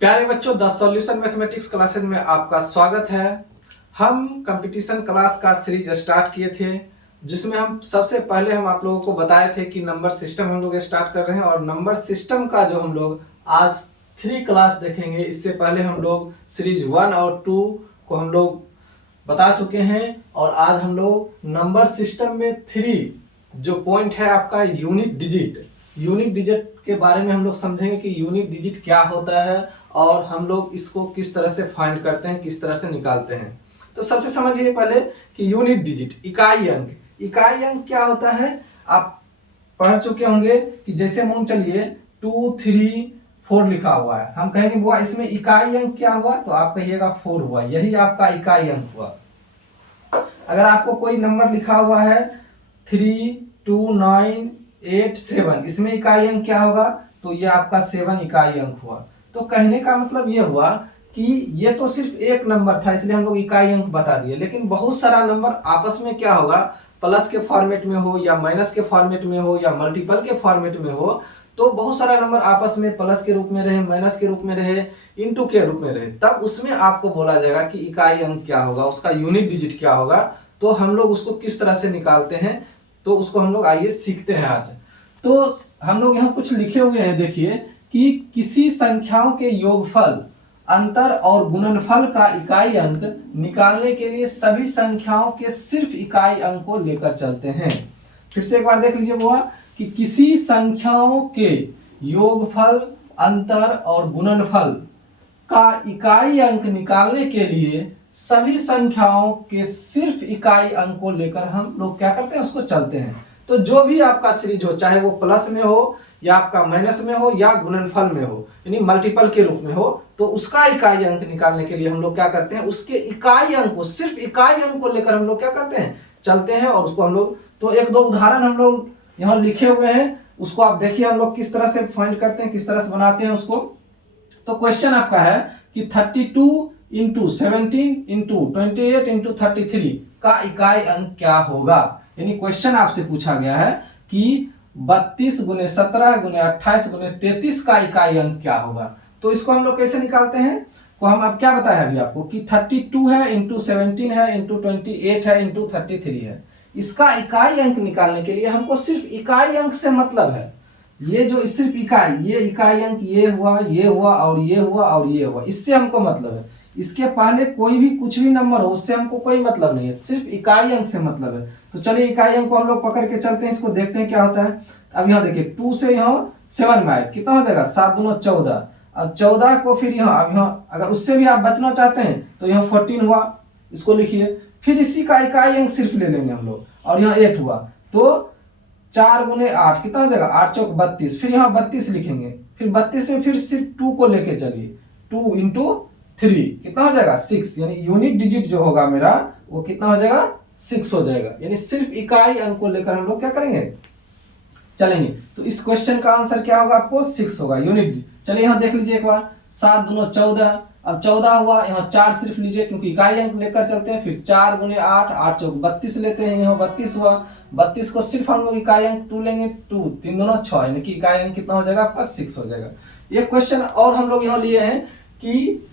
प्यारे बच्चों, the solution mathematics classes में आपका स्वागत है। हम कंपटीशन क्लास का सीरीज स्टार्ट किए थे, जिसमें हम सबसे पहले आप लोगों को बताए थे कि नंबर सिस्टम हम लोग स्टार्ट कर रहे हैं। और नंबर सिस्टम का जो हम लोग आज 3 क्लास देखेंगे। इससे पहले हम लोग सीरीज 1 और 2 को हम लोग बता चुके हैं, और आज हम लोग नंबर सिस्टम में 3 जो पॉइंट है आपका यूनिट डिजिट के बारे में हम लोग समझेंगे कि यूनिट डिजिट क्या होता है और हम लोग इसको किस तरह से फाइंड करते हैं, किस तरह से निकालते हैं। तो सबसे समझिए पहले कि यूनिट डिजिट इकाई अंक क्या होता है। आप पढ़ चुके होंगे कि जैसे मान चलिए 2, 3, 4 लिखा हुआ है, हम कहेंगे वो इसमें इकाई अंक क्या हुआ, तो आप कहिएगा 4 हुआ, यही आपका इकाई अंक हुआ। अगर आपको कोई नंबर लिखा हुआ है 3, 2, 9, 8, 7, इसमें इकाई अंक क्या होगा, तो ये आपका 7 इकाई अंक हुआ। तो कहने का मतलब ये हुआ कि ये तो सिर्फ एक नंबर था, इसलिए हम लोग इकाई अंक बता दिए, लेकिन बहुत सारा नंबर आपस में क्या होगा, प्लस के फॉर्मेट में हो या माइनस के फॉर्मेट में हो या मल्टीपल के फॉर्मेट में हो, तो बहुत सारा नंबर आपस में प्लस के रूप में रहे, माइनस के रूप में रहे, इनटू के रूप में रहे, तब उसमें आपको बोला जाएगा कि इकाई अंक क्या होगा, उसका यूनिट डिजिट क्या होगा। तो हम लोग उसको किस तरह से निकालते हैं, तो उसको हम लोग आइए सीखते हैं आज। तो हम लोग यहाँ कुछ लिखे हुए हैं, देखिए कि किसी संख्याओं के योगफल, अंतर और गुणनफल का इकाई अंक निकालने के लिए सभी संख्याओं के सिर्फ इकाई अंक को लेकर चलते हैं। फिर से एक बार देख लीजिए वो कि किसी संख्याओं के योगफल, अंतर और गुणनफल का इकाई अंक निकालने के लिए सभी संख्याओं के सिर्फ इकाई अंक को लेकर हम लोग क्या करते हैं, उसको चलते हैं। तो जो भी आपका सीरीज हो, चाहे वो प्लस में हो या आपका माइनस में हो या गुणनफल में हो, यानी मल्टीपल के रूप में हो, तो उसका इकाई अंक निकालने के लिए हम लोग क्या करते हैं, उसके इकाई अंक को, सिर्फ इकाई अंक को लेकर हम लोग क्या करते हैं, चलते हैं। और उसको हम लोग, तो एक दो उदाहरण हम लोग यहाँ लिखे हुए हैं, उसको आप देखिए हम लोग किस तरह से फाइंड करते हैं, किस तरह से बनाते हैं उसको। तो क्वेश्चन आपका है कि 32 इंटू 17 इंटू 28 इंटू 33 का इकाई अंक क्या होगा। यानी क्वेश्चन आपसे पूछा गया है कि 32 गुने 17 गुने 28 गुने 33 का इकाई अंक क्या होगा। तो इसको हम लोग कैसे निकालते हैं, तो हम अब क्या बताया अभी आपको कि 32 है इंटू 17 है इंटू 28 है इंटू 33 है। इसका इकाई अंक निकालने के लिए हमको सिर्फ इकाई अंक से मतलब है। ये जो सिर्फ इकाई, ये इकाई अंक ये हुआ, ये हुआ और ये हुआ और ये हुआ, इससे हमको मतलब है। इसके पहले कोई भी कुछ भी नंबर हो, उससे हमको कोई मतलब नहीं है, सिर्फ इकाई अंक से मतलब है। तो चलिए इकाई अंक को हम लोग पकड़ के चलते हैं, इसको देखते हैं क्या होता है। अब यहाँ देखिए 2 से यहाँ 7 में आए, कितना हो जाएगा, 7 दूना 14। अब 14 को फिर यहाँ, अब यहाँ अगर उससे भी आप बचना चाहते हैं तो यहाँ 14 हुआ, इसको लिखिए। फिर इसी का इकाई अंक सिर्फ ले लेंगे हम लोग, और यहाँ 8 हुआ, तो 4 गुने 8 कितना हो जाएगा, 8 चौक 32। फिर यहाँ 32 लिखेंगे, फिर 32 में फिर सिर्फ 2 को लेके चलिए, 2 इंटू 3 कितना हो जाएगा, 6। यानी यूनिट डिजिट जो होगा मेरा वो कितना हो जाएगा, 6 हो जाएगा। यानी सिर्फ इकाई अंक को लेकर हम लोग क्या करेंगे, चलेंगे। तो इस क्वेश्चन का आंसर क्या होगा, आपको 6 होगा यूनिट। चलिए यहाँ देख लीजिए एक बार, 7 दूना 14, अब 14 हुआ, यहाँ 4 सिर्फ लीजिए क्योंकि इकाई अंक लेकर चलते हैं। फिर 4 गुने 8, 8 चौक 32 लेते हैं, यहाँ 32 हुआ, 32 को सिर्फ हम लोग इकाई अंक 2 लेंगे, 2 3 दूना 6, यानी कि इकाई अंक कितना हो जाएगा आपका, 6 हो जाएगा। एक क्वेश्चन और हम लोग यहाँ लिए हैं कि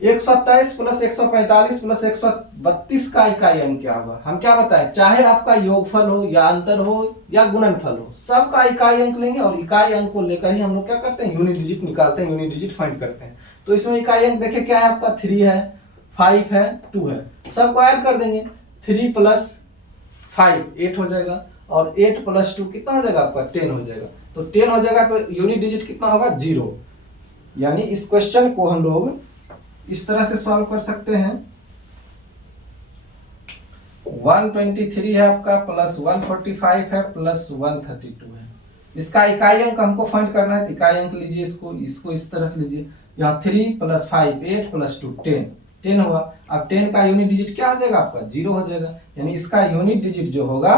127 प्लस 145 प्लस 132 का इकाई अंक क्या होगा। हम क्या बताएं, चाहे आपका योगफल हो या अंतर हो या गुणनफल हो, सबका इकाई अंक लेंगे और इकाई अंक को लेकर ही हम लोग क्या करते हैं, यूनिट डिजिट निकालते हैं, यूनिट डिजिट फाइंड करते हैं। तो इसमें इकाई अंक देखिए क्या है आपका, 3 है, 5 है, 2 है, सबको ऐड कर देंगे। 3 प्लस 5 8 हो जाएगा, और 8 प्लस 2 कितना हो जाएगा आपका, 10 हो जाएगा। तो 10 हो जाएगा, तो यूनिट डिजिट कितना होगा, 0। यानी इस क्वेश्चन को हम लोग इस तरह से सॉल्व कर सकते हैं। 123 है आपका, प्लस 145 है, प्लस 132 है। इसका इकाई अंक हमको फाइंड करना है, तो इकाई अंक लीजिए, इसको इस तरह से लीजिए। यहाँ 3 प्लस 5 8 प्लस 2 10 हुआ। अब 10 का यूनिट डिजिट क्या हो जाएगा आपका, 0 हो जाएगा। यानी इसका यूनिट डिजिट जो होगा,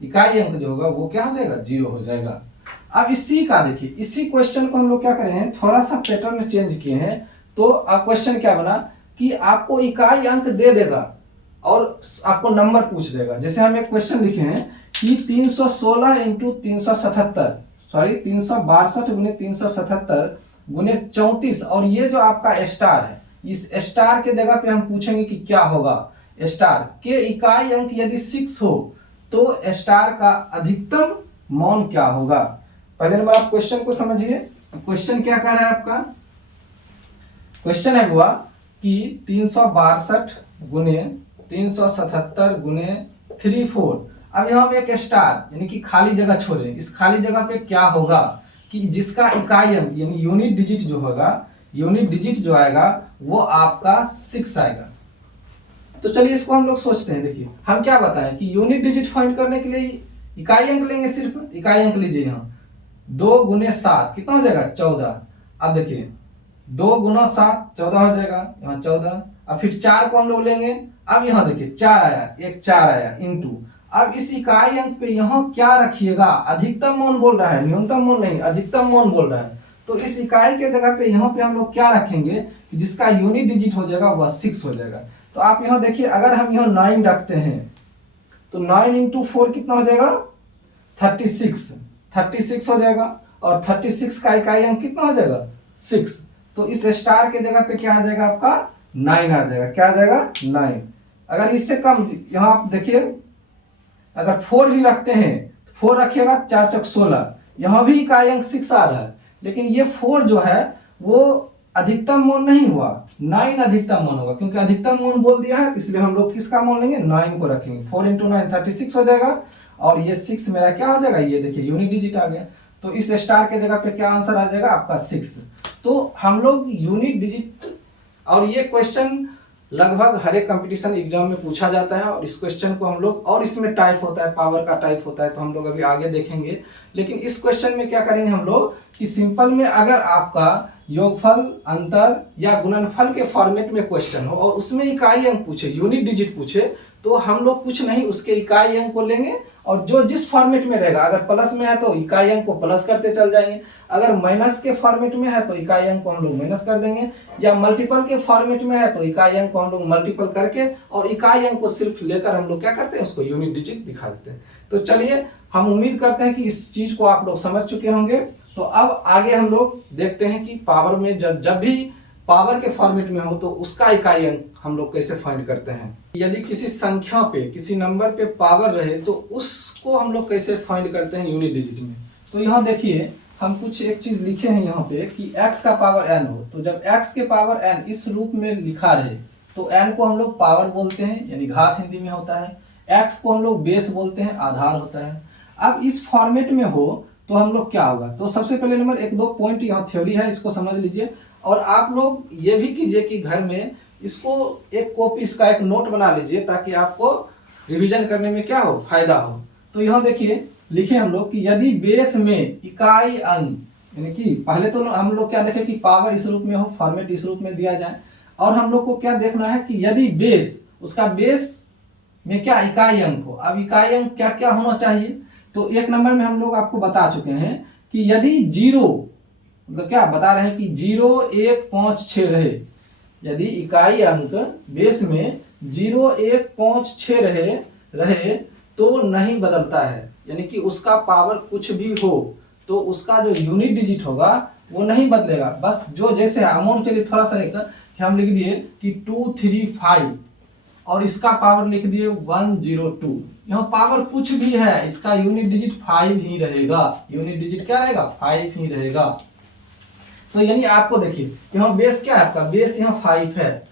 इकाई अंक जो होगा वो क्या हो जाएगा, 0 हो जाएगा। अब इसी का देखिए, इसी क्वेश्चन को हम लोग क्या करें हैं, थोड़ा सा पैटर्न चेंज किए हैं। तो अब क्वेश्चन क्या बना कि आपको इकाई अंक दे देगा और आपको नंबर पूछ देगा। जैसे हम एक क्वेश्चन लिखे हैं कि 316 इंटू 377, सॉरी 362 गुने 377 गुने 34 और ये जो आपका स्टार है, इस स्टार के जगह पे हम पूछेंगे कि क्या होगा। स्टार के इकाई अंक यदि 6 हो तो स्टार का अधिकतम मान क्या होगा। पहले नंबर आप क्वेश्चन को समझिए। क्वेश्चन क्या कह रहा है आपका, क्वेश्चन है हुआ कि 362 गुने 377 गुने 34। अब यहाँ हम एक स्टार यानी कि खाली जगह छोड़े, इस खाली जगह पे क्या होगा कि जिसका इकाई अंक यानी यूनिट डिजिट जो होगा, यूनिट डिजिट जो आएगा वो आपका 6 आएगा। तो चलिए इसको हम लोग सोचते हैं। देखिए हम क्या बताएं कि यूनिट डिजिट फाइंड करने के लिए इकाई अंक लेंगे, सिर्फ इकाई अंक लीजिए। यहाँ 2 गुने 7 कितना हो जाएगा 14। अब देखिए 2 गुना 7 14 हो जाएगा, यहाँ 14। अब फिर 4 को हम लोग लेंगे। अब यहाँ देखिए 4 आया, एक 4 आया इंटू। अब इस इकाई अंक पे यहाँ क्या रखिएगा, अधिकतम मान बोल रहा है, न्यूनतम मान नहीं, अधिकतम मान बोल रहा है। तो इस इकाई के जगह पे यहाँ पे हम लोग क्या रखेंगे कि जिसका यूनिट डिजिट हो जाएगा वह 6 हो जाएगा। तो आप यहाँ देखिए अगर हम यहाँ 9 रखते हैं तो 9 इंटू 4 कितना हो जाएगा 36 हो जाएगा। और 36 का इकाई अंक कितना हो जाएगा 6। तो इस स्टार के जगह पे क्या आ जाएगा आपका 9 आ जाएगा। क्या आ जाएगा 9। अगर इससे कम यहाँ आप देखिए अगर 4 भी रखते हैं, 4 रखिएगा 4 चौक 16, यहाँ भी इकाई अंक 6 आ रहा है, लेकिन ये 4 जो है वो अधिकतम मान नहीं हुआ, 9 अधिकतम मान होगा। क्योंकि अधिकतम मान बोल दिया है इसलिए हम लोग किसका मान लेंगे 9 को रखेंगे। 4 इंटू 9 36 हो जाएगा और ये 6 मेरा क्या हो जाएगा, ये देखिए यूनिट डिजिट आ गया। तो इस स्टार के जगह पे क्या आंसर आ जाएगा आपका 6। तो हम लोग यूनिट डिजिट, और ये क्वेश्चन लगभग हर एक कंपटीशन एग्जाम में पूछा जाता है और इस क्वेश्चन को हम लोग, और इसमें टाइप होता है, पावर का टाइप होता है, तो हम लोग अभी आगे देखेंगे। लेकिन इस क्वेश्चन में क्या करेंगे हम लोग कि सिंपल में अगर आपका योगफल, अंतर या गुणनफल के फॉर्मेट में क्वेश्चन हो और उसमें इकाई अंक पूछे, यूनिट डिजिट पूछे, तो हम लोग कुछ नहीं उसके इकाई अंक को लेंगे और जो जिस फॉर्मेट में रहेगा, अगर प्लस में है तो इकाई अंक को प्लस करते चल जाएंगे, अगर माइनस के फॉर्मेट में है तो इकाई अंक को हम लोग माइनस कर देंगे, या मल्टीपल के फॉर्मेट में है तो इकाई अंक को हम लोग मल्टीपल करके और इकाई अंक को सिर्फ लेकर हम लोग क्या करते हैं उसको यूनिट डिजिट दिखा देते हैं। तो चलिए हम उम्मीद करते हैं कि इस चीज को आप लोग समझ चुके होंगे। तो अब आगे हम लोग देखते हैं कि पावर में जब भी पावर के फॉर्मेट में हो तो उसका इकाई अंक हम लोग कैसे फाइंड करते हैं। यदि किसी संख्या पे, किसी नंबर पे पावर रहे तो उसको हम लोग कैसे फाइंड करते हैं यूनिट डिजिट में। तो यहाँ देखिए हम कुछ एक चीज लिखे हैं यहाँ पे कि x का पावर n हो, तो जब x के पावर n इस रूप में लिखा रहे तो n को हम लोग पावर बोलते हैं यानी घात हिंदी में होता है, x को हम लोग बेस बोलते हैं, आधार होता है। अब इस फॉर्मेट में हो तो हम लोग क्या होगा, तो सबसे पहले नंबर 1-2 पॉइंट यहाँ थ्योरी है, इसको समझ लीजिए। और आप लोग ये भी कीजिए कि घर में इसको एक कॉपी, इसका एक नोट बना लीजिए ताकि आपको रिवीजन करने में क्या हो, फायदा हो। तो यहाँ देखिए लिखे हम लोग कि यदि बेस में इकाई अंक, यानी कि पहले तो हम लोग क्या देखें कि पावर इस रूप में हो, फॉर्मेट इस रूप में दिया जाए, और हम लोग को क्या देखना है कि यदि बेस, उसका बेस में क्या इकाई अंक हो। अब इकाई अंक क्या क्या होना चाहिए, तो 1 नंबर में हम लोग आपको बता चुके हैं कि यदि 0, मतलब क्या बता रहे हैं कि 0, 1, 5, 6 रहे, यदि इकाई अंक बेस में 0, 1, 5, 6 रहे तो नहीं बदलता है, यानी कि उसका पावर कुछ भी हो तो उसका जो यूनिट डिजिट होगा वो नहीं बदलेगा। बस जो जैसे अमाउंट, चलिए थोड़ा सा एक हम लिख दिए कि 235 और इसका पावर लिख दिए 102। यहाँ पावर कुछ भी है, इसका यूनिट डिजिट 5 ही रहेगा। यूनिट डिजिट क्या रहेगा, 5 ही रहेगा। तो यानी आपको देखिए यहाँ बेस क्या है आपका, बेस यहाँ 5 है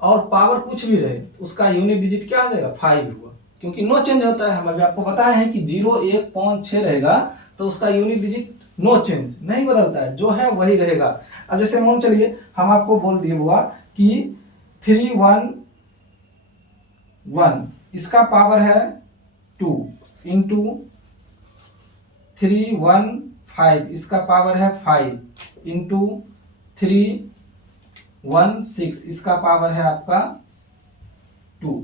और पावर कुछ भी रहे उसका यूनिट डिजिट क्या हो जाएगा 5 हुआ, क्योंकि नो चेंज होता है। हम अभी आपको बताए हैं कि 0, 1, 5, 6 रहेगा तो उसका यूनिट डिजिट नो चेंज, नहीं बदलता है, जो है वही रहेगा। अब जैसे मान चलिए हम आपको बोल दिए हुआ कि 311, इसका पावर है 2 इंटू 315, इसका पावर है 5 इंटू 316, इसका पावर है आपका 2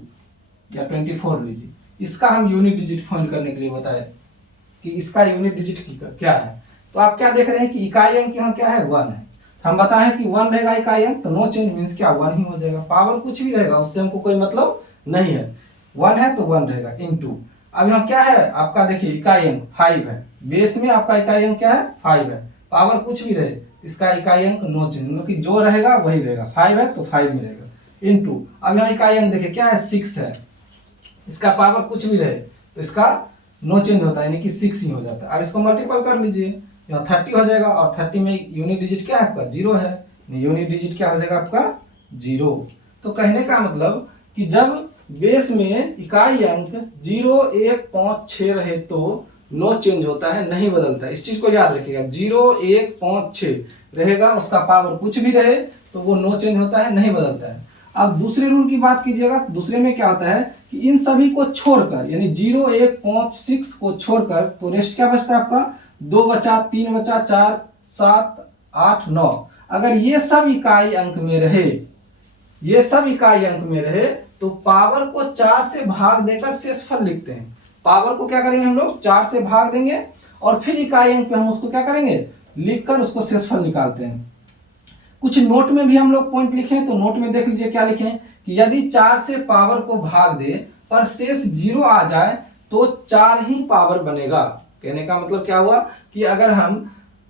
या 24 लीजिए। इसका हम यूनिट डिजिट फाइंड करने के लिए बताए कि इसका यूनिट डिजिट क्या है। तो आप क्या देख रहे हैं कि इकाई अंक यहाँ क्या है 1 है, हम बताएं कि 1 रहेगा इकाई अंक तो नो चेंज मीन्स क्या 1 ही हो जाएगा। पावर कुछ भी रहेगा उससे हमको कोई मतलब नहीं है, 1 है तो 1 रहेगा इंटू। अब यहाँ क्या है आपका, देखिए इकाई अंक 5 है, बेस में आपका इकाई अंक क्या है 5 है, पावर कुछ भी रहे इसका इकाई अंक नो चेंज, मतलब कि जो रहेगा वही रहेगा, 5 है तो 5 ही रहेगा, इनटू अब यहाँ इकाई अंक देखिए क्या है 6 है, इसका पावर कुछ भी रहे तो इसका नो चेंज होता है, यानी कि 6 ही हो जाता है। अब इसको मल्टीपल कर लीजिए, यहाँ 30 हो जाएगा और 30 में यूनिट डिजिट क्या है आपका 0 है, यूनिट डिजिट क्या हो जाएगा आपका 0। तो कहने का मतलब कि जब बेस में इकाई अंक 0, 1, 5, 6 रहे तो नो चेंज होता है, नहीं बदलता है। इस चीज को याद रखिएगा, 0, 1, 5, 6 रहेगा, उसका पावर कुछ भी रहे तो वो नो चेंज होता है, नहीं बदलता है। अब दूसरे रूल की बात कीजिएगा, दूसरे में क्या होता है कि इन सभी को छोड़कर, यानी 0, 1, 5, 6 को छोड़कर तो रेस्ट क्या बचता है आपका 2 बचा, 3 बचा, 4, 7, 8, 9। अगर ये सब इकाई अंक में रहे, ये सब इकाई अंक में रहे तो पावर को 4 से भाग देकर शेषफल लिखते हैं। पावर को क्या करेंगे हम लोग 4 से भाग देंगे और फिर इकाई अंक पे हम उसको क्या करेंगे लिखकर उसको शेषफल निकालते हैं। कुछ नोट में भी हम लोग पॉइंट लिखे, तो नोट में देख लीजिए क्या लिखे कि यदि 4 से पावर को भाग दे पर शेष 0 आ जाए तो 4 ही पावर बनेगा। कहने का मतलब क्या हुआ कि अगर हम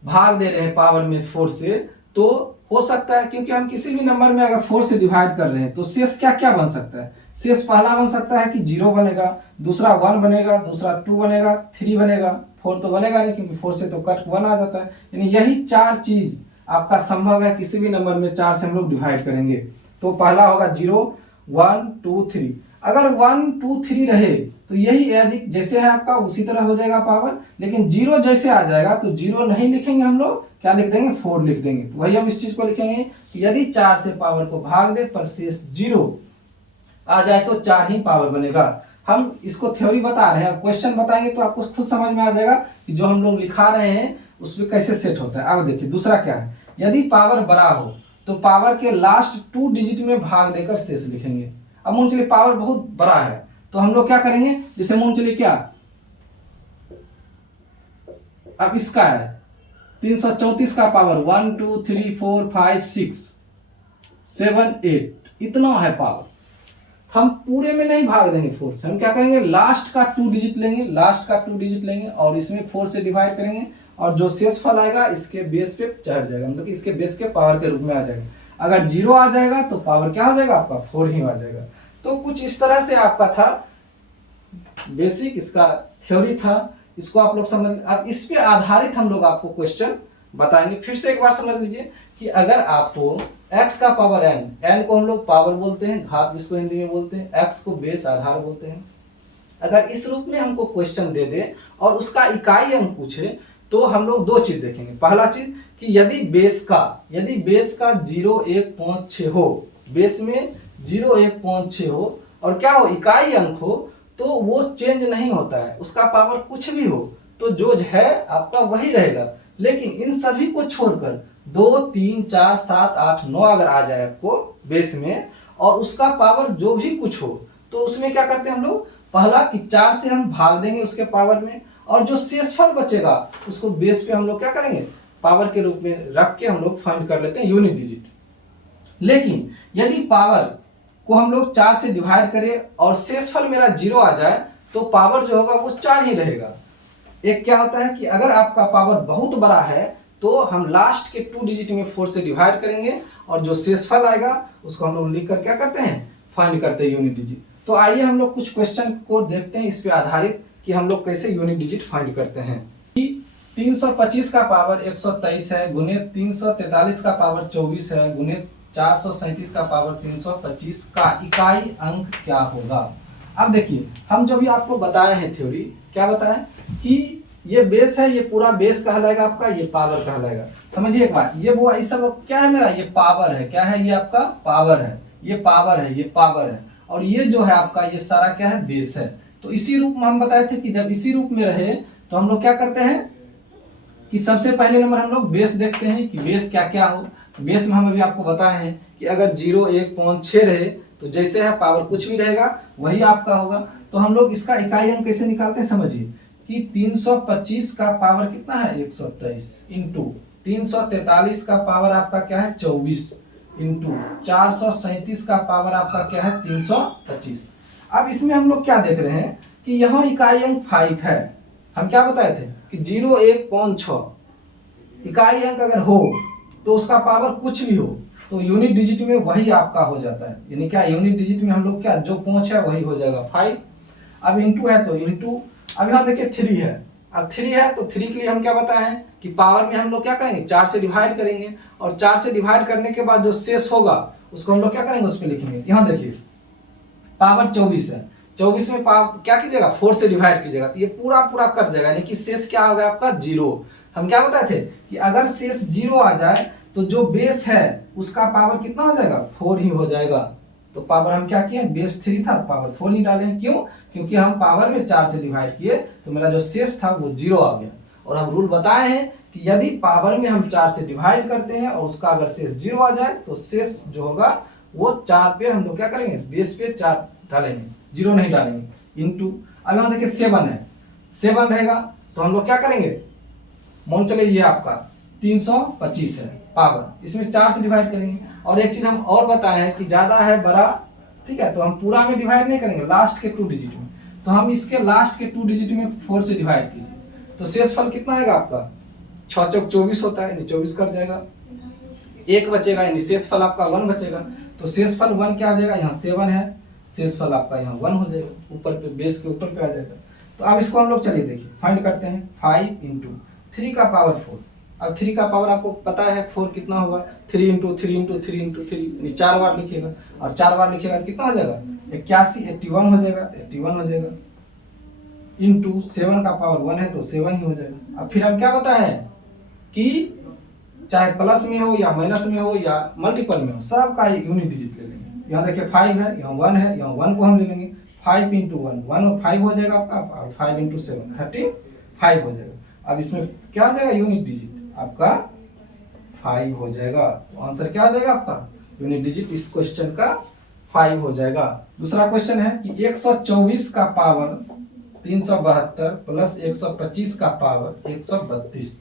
भाग दे रहे हैं पावर में 4 से तो हो सकता है, क्योंकि हम किसी भी नंबर में अगर 4 से डिवाइड कर रहे हैं तो शेष क्या क्या बन सकता है, शेष पहला बन सकता है कि 0 बनेगा, दूसरा 1 बनेगा, दूसरा 2 बनेगा, 3 बनेगा, 4 तो बनेगा नहीं क्योंकि 4 से तो कट 1 आ जाता है। यानी यही 4 चीज आपका संभव है, किसी भी नंबर में 4 से हम लोग डिवाइड करेंगे। तो पहला होगा 0, 1, 2, 3। अगर 1, 2, 3 रहे तो यही जैसे है आपका उसी तरह हो जाएगा पावर, लेकिन 0 जैसे आ जाएगा तो 0 नहीं लिखेंगे हम लोग, क्या लिख देंगे 4 लिख देंगे। तो वही हम इस चीज को लिखेंगे कि यदि 4 से पावर को भाग दे पर शेष 0 आ जाए तो 4 ही पावर बनेगा। हम इसको थ्योरी बता रहे हैं, क्वेश्चन बताएंगे तो आपको खुद समझ में आ जाएगा कि जो हम लोग लिखा रहे हैं उसमें कैसे सेट होता है। अब देखिए दूसरा क्या है, यदि पावर बड़ा हो तो पावर के लास्ट 2 डिजिट में भाग देकर शेष लिखेंगे। अब मान चलिए पावर बहुत बड़ा है तो हम लोग क्या करेंगे, जैसे मान चलिए क्या अब इसका है 334 का पावर 1, 2, 3, 4, 5, 6, 7, 8 इतना है पावर। हम पूरे में नहीं भाग देंगे 4 से, हम क्या करेंगे लास्ट का 2 डिजिट लेंगे, लास्ट का 2 डिजिट लेंगे और इसमें 4 से डिवाइड करेंगे और जो शेषफल आएगा इसके बेस पे चढ़ जाएगा, मतलब इसके बेस के पावर के रूप में आ जाएगा। अगर 0 आ जाएगा तो पावर क्या हो जाएगा आपका 4 ही आ जाएगा। तो कुछ इस तरह से आपका था बेसिक, इसका थ्योरी था, इसको आप लोग समझ। अब इस पे आधारित हम लोग आपको क्वेश्चन बताएंगे। फिर से एक बार समझ लीजिए कि अगर आपको x का पावर n को हम लोग पावर बोलते हैं, घात जिसको हिंदी में बोलते हैं, x को बेस आधार बोलते हैं। अगर इस रूप में हमको क्वेश्चन दे दे और उसका इकाई अंक पूछे तो हम लोग 2 चीज देखेंगे। पहला चीज कि यदि बेस का 0, 1, 5, 6 हो, बेस में 0, 1, 5, 6 हो और क्या हो इकाई अंक हो तो वो चेंज नहीं होता है, उसका पावर कुछ भी हो तो जो है आपका वही रहेगा। लेकिन इन सभी को छोड़कर 2, 3, 4, 7, 8, 9 अगर आ जाए आपको बेस में और उसका पावर जो भी कुछ हो तो उसमें क्या करते हैं हम लोग, पहला कि 4 से हम भाग देंगे उसके पावर में और जो शेषफल बचेगा उसको बेस पे हम लोग क्या करेंगे पावर के रूप में रख के हम लोग फाइंड कर लेते हैं यूनिट डिजिट। लेकिन यदि पावर को हम लोग 4 से डिवाइड करें और शेषफल मेरा 0 आ जाए तो पावर जो होगा वो 4 ही रहेगा। एक क्या होता है कि अगर आपका पावर बहुत बड़ा है तो हम लास्ट के 2 डिजिट में 4 से डिवाइड करेंगे और जो शेषफल आएगा उसको हम लोग लिखकर क्या करते हैं फाइंड करते हैं यूनिट डिजिट। तो आइए हम लोग कुछ क्वेश्चन को देखते हैं इस पे आधारित कि हम लोग कैसे यूनिट डिजिट फाइंड करते हैं। 325 का पावर 123 है गुने 343 का पावर 24 है गुने 437 का पावर 325 का इकाई अंक क्या होगा। अब देखिए हम जो भी आपको बताए हैं थ्योरी, क्या बताएं कि ये बेस है, ये पूरा बेस कहलाएगा आपका, ये पावर कहलाएगा। समझिए एक बात, ये वो ऐसा क्या है मेरा, ये पावर है, क्या है ये आपका पावर है, ये पावर है, ये पावर है और ये जो है आपका ये सारा क्या है बेस है। तो इसी रूप में हम बताए थे कि जब इसी रूप में रहे तो हम लोग क्या करते हैं कि सबसे पहले नंबर हम लोग बेस देखते हैं कि बेस क्या क्या हो। तो बेस में हम अभी आपको बताए हैं कि अगर 0, 1, 5, 6 रहे तो जैसे है पावर कुछ भी रहेगा वही आपका होगा। तो हम लोग इसका इकाई अंक कैसे निकालते हैं, समझिए कि 325 का पावर कितना है 123 इंटू 343 का पावर आपका क्या है 24 इंटू 437 का पावर आपका क्या है 325। अब इसमें हम लोग क्या देख रहे हैं कि यहाँ इकाई अंक 5 है। हम क्या बताए थे कि 0, 1, 5, 6 इकाई अंक अगर हो तो उसका पावर कुछ भी हो तो यूनिट डिजिट में वही आपका हो जाता है, यानी क्या यूनिट डिजिट में हम लोग क्या जो पहुंच है वही हो जाएगा 5। अब इंटू है तो इंटू, अब यहाँ देखिए 3 है, अब 3 है तो 3 के लिए हम क्या बताए हैं कि पावर में हम लोग क्या करेंगे 4 से डिवाइड करेंगे, और 4 से डिवाइड करने के बाद जो शेष होगा उसको हम लोग क्या करेंगे उस पर लिखेंगे। यहाँ देखिए पावर 24 है, 24 में पावर क्या कीजिएगा 4 से डिवाइड कीजिएगा तो ये पूरा पूरा कट जाएगा, यानी कि शेष क्या होगा आपका 0। हम क्या बताए थे कि अगर शेष 0 आ जाए तो जो बेस है उसका पावर कितना हो जाएगा 4 ही हो जाएगा। तो पावर हम क्या किए, बेस 3 था पावर 4 ही डाले, क्यों, क्योंकि हम पावर में 4 से डिवाइड किए तो मेरा जो शेष था वो 0 आ गया। और हम रूल बताए हैं कि यदि पावर में हम 4 से डिवाइड करते हैं और उसका अगर शेष 0 आ जाए तो शेष जो होगा वो 4 पे हम लोग क्या करेंगे बेस पे 4 डालेंगे, 0 नहीं डालेंगे। इंटू अब यहाँ देखिए 7 है, 7 रहेगा तो हम लोग क्या करेंगे, मान चले ये आपका 325 है पावर, इसमें 4 से डिवाइड करेंगे। और एक चीज हम और बताए हैं कि ज्यादा है बड़ा, ठीक है, तो हम पूरा में डिवाइड नहीं करेंगे, लास्ट के 2 डिजिट में, तो हम इसके लास्ट के 2 डिजिट में 4 से डिवाइड कीजिए तो शेषफल कितना आएगा आपका 6 चौक 24 होता है, यानी 24 कट जाएगा, 1 बचेगा यानी शेषफल आपका 1 बचेगा। तो शेषफल 1 क्या हो जाएगा, यहाँ 7 है, शेषफल आपका यहाँ 1 हो जाएगा, ऊपर पे बेस के ऊपर पे आ जाएगा। तो अब इसको हम लोग चलिए देखिए फाइंड करते हैं, 5 इंटू 3 का पावर 4। अब 3 का पावर आपको पता है 4 कितना होगा, 3 इंटू 3 इंटू 3 इंटू 3, 4 बार लिखिएगा, और 4 बार लिखिएगा तो कितना हो जाएगा 81, 81 हो जाएगा, 81 हो जाएगा। इंटू 7 का पावर 1 है तो 7 ही हो जाएगा। अब फिर हम क्या बताए हैं कि चाहे प्लस में हो या माइनस में हो या मल्टीपल में हो, सबका यूनिट डिजिट ले लेंगे। यहाँ देखिए 5 है, यहाँ 1 है, यहाँ 1 को हम ले लेंगे, 5 इंटू 1 5 हो जाएगा आपका, और 5 इंटू 7 35 हो जाएगा। अब इसमें क्या हो जाएगा यूनिट डिजिट आपका 5 हो जाएगा। तो आंसर क्या हो जाएगा आपका यूनिट डिजिट इस क्वेश्चन का 5 हो जाएगा। दूसरा क्वेश्चन है कि 124 का पावर 372 प्लस 125 का पावर 132।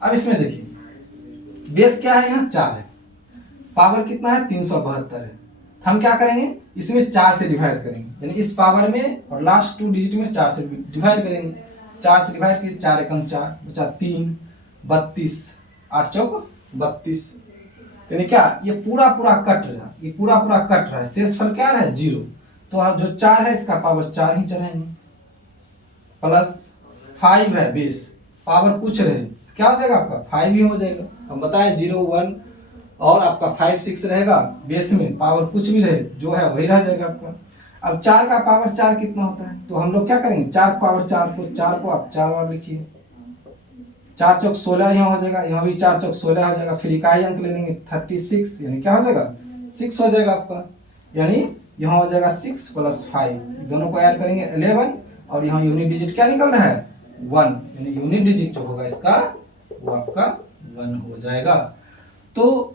अब इसमें देखिए बेस क्या है, यहाँ 4 है, पावर कितना है 372 है, हम क्या करेंगे इसमें 4 से डिवाइड करेंगे, यानी इस पावर में और लास्ट 2 डिजिट में 4 से डिवाइड करेंगे। 4 से डिवाइड किए 4 एकम 4 बचा 3, 32, 8 चौक 32, यानी क्या ये पूरा पूरा कट रहा, ये पूरा पूरा कट रहा है, शेषफल क्या है 0। तो जो 4 है इसका पावर 4 ही चढ़ाएंगे, प्लस 5 है बेस, पावर कुछ रहे क्या हो जाएगा आपका 5 ही हो जाएगा। हम बताएं 0 1 और आपका 5 6 रहेगा, बेस में पावर कुछ भी रहे जो है वही रह जाएगा आपका। अब 4 का पावर 4 कितना होता है, तो हम लोग क्या करेंगे 4 पावर 4 को 4 को आप 4 बार लिखिए, 4 चौक 16 यहाँ हो जाएगा, यहाँ भी 4 चौक 16 हो जाएगा, फिर इकाई अंक ले लेंगे 36, यानी क्या हो जाएगा 6 हो जाएगा आपका, यानी यहाँ हो जाएगा 6 प्लस 5, दोनों को ऐड करेंगे 11, और यहाँ यूनिट डिजिट क्या निकल रहा है 1, यानी यूनिट डिजिट जो होगा इसका वो आपका 1 हो जाएगा। तो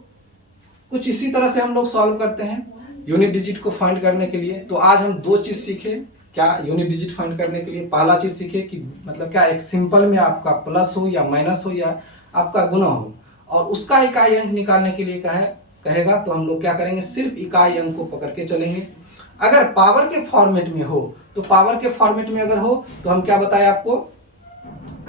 कुछ इसी तरह से हम लोग सॉल्व करते हैं यूनिट डिजिट को फाइंड करने के लिए। तो आज हम 2 चीज सीखे क्या यूनिट डिजिट फाइंड करने के लिए। पहला चीज सीखे कि मतलब क्या एक सिंपल में आपका प्लस हो या माइनस हो या आपका गुना हो, और उसका इकाई अंक निकालने के लिए कहेगा तो हम लोग क्या करेंगे सिर्फ इकाई अंक को पकड़ के चलेंगे। अगर पावर के फॉर्मेट में हो तो पावर के फॉर्मेट में अगर हो तो हम क्या बताए आपको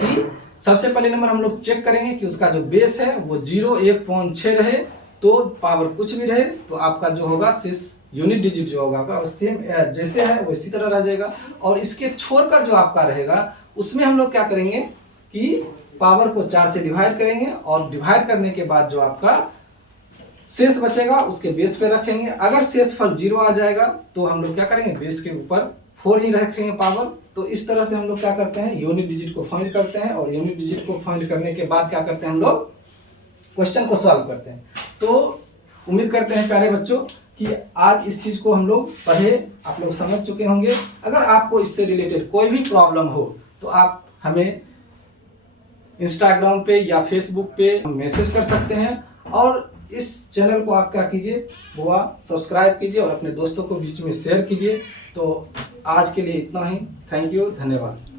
कि सबसे पहले नंबर हम लोग चेक करेंगे कि उसका जो बेस है वो 0 1.6 रहे, तो पावर कुछ भी रहे तो आपका जो होगा शेष यूनिट डिजिट जो होगा आपका सेम जैसे है वो इसी तरह रह जाएगा। और इसके छोड़कर जो आपका रहेगा उसमें हम लोग क्या करेंगे कि पावर को 4 से डिवाइड करेंगे, और डिवाइड करने के बाद जो आपका शेष बचेगा उसके बेस पे रखेंगे। अगर शेषफल 0 आ जाएगा तो हम लोग क्या करेंगे बेस के ऊपर 4 ही रखेंगे पावर। तो इस तरह से हम लोग क्या करते हैं यूनिट डिजिट को फाइंड करते हैं, और यूनिट डिजिट को फाइंड करने के बाद क्या करते हैं हम लोग क्वेश्चन को सॉल्व करते हैं। तो उम्मीद करते हैं प्यारे बच्चों कि आज इस चीज को हम लोग पढ़े, आप लोग समझ चुके होंगे। अगर आपको इससे रिलेटेड कोई भी प्रॉब्लम हो तो आप हमें इंस्टाग्राम पे या फेसबुक पे मैसेज कर सकते हैं, और इस चैनल को आप क्या कीजिए वो सब्सक्राइब कीजिए और अपने दोस्तों को बीच में शेयर कीजिए। तो आज के लिए इतना ही, थैंक यू, धन्यवाद।